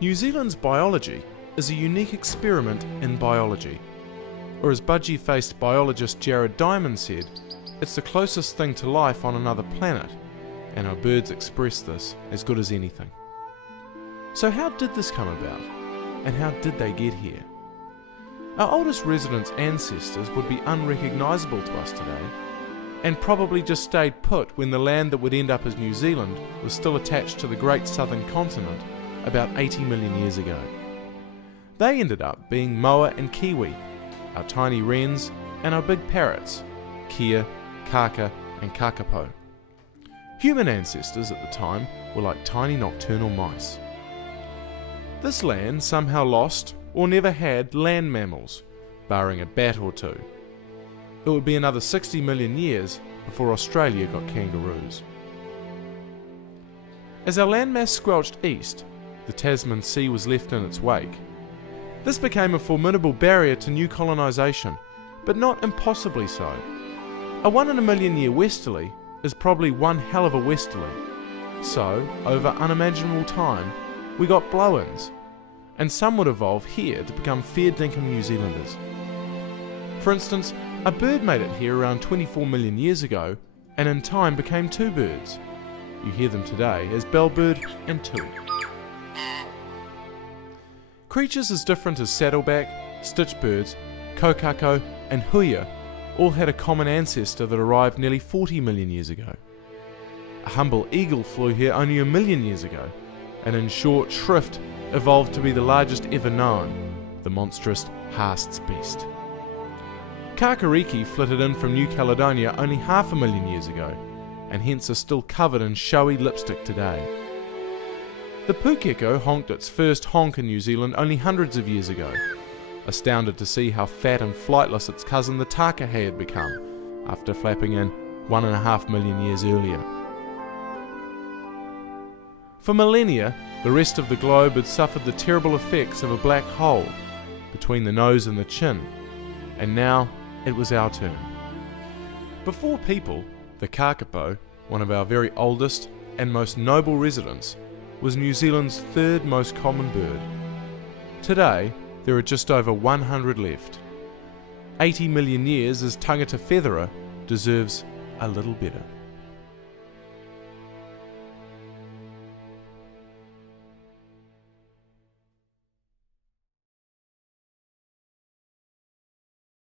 New Zealand's biology is a unique experiment in biology. Or as budgie-faced biologist Jared Diamond said, it's the closest thing to life on another planet, and our birds express this as good as anything. So how did this come about, and how did they get here? Our oldest residents' ancestors would be unrecognisable to us today, and probably just stayed put when the land that would end up as New Zealand was still attached to the great southern continent about 80 million years ago. They ended up being moa and kiwi, our tiny wrens and our big parrots, kia, kaka and kakapo. Human ancestors at the time were like tiny nocturnal mice. This land somehow lost or never had land mammals, barring a bat or two. It would be another 60 million years before Australia got kangaroos. As our landmass squelched east, the Tasman Sea was left in its wake. This became a formidable barrier to new colonisation, but not impossibly so. A 1 in a million year westerly is probably one hell of a westerly. So, over unimaginable time, we got blow-ins, and some would evolve here to become fair dinkum New Zealanders. For instance, a bird made it here around 24 million years ago, and in time became two birds. You hear them today as bellbird and tui. Creatures as different as saddleback, stitchbirds, kokako and huia all had a common ancestor that arrived nearly 40 million years ago. A humble eagle flew here only a million years ago, and in short shrift evolved to be the largest ever known, the monstrous Haast's beast. Kakariki flitted in from New Caledonia only 500,000 years ago, and hence are still covered in showy lipstick today. The pukeko honked its first honk in New Zealand only hundreds of years ago, astounded to see how fat and flightless its cousin the takahe had become, after flapping in 1.5 million years earlier. For millennia, the rest of the globe had suffered the terrible effects of a black hole between the nose and the chin, and now it was our turn. Before people, the kakapo, one of our very oldest and most noble residents, was New Zealand's third most common bird. Today, there are just over 100 left. 80 million years as tangata featherer deserves a little better.